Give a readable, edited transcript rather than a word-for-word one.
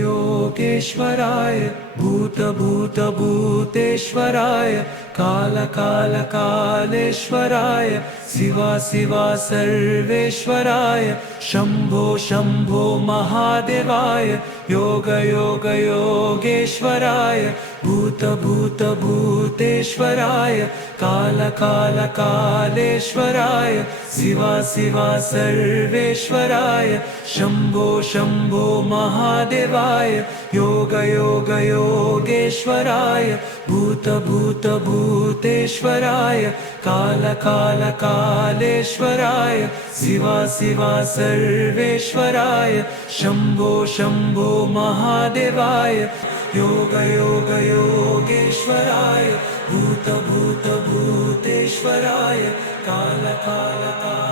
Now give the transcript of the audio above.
योगेश्वराय भूतेश्वराय कालेश्वराय शिवा सर्वेश्वराय शम्भो महादेवाय योगेश्वराय भूतेश्वराय कालेश्वराय शिवा सर्वेश्वराय शम्भो महादेवाय योगेश्वराय भूतेश्वराय कालेश्वराय शिवा सर्वेश्वराय शम्भो महादेवाय योगेश्वराय भूतेश्वराय कालेश्वराय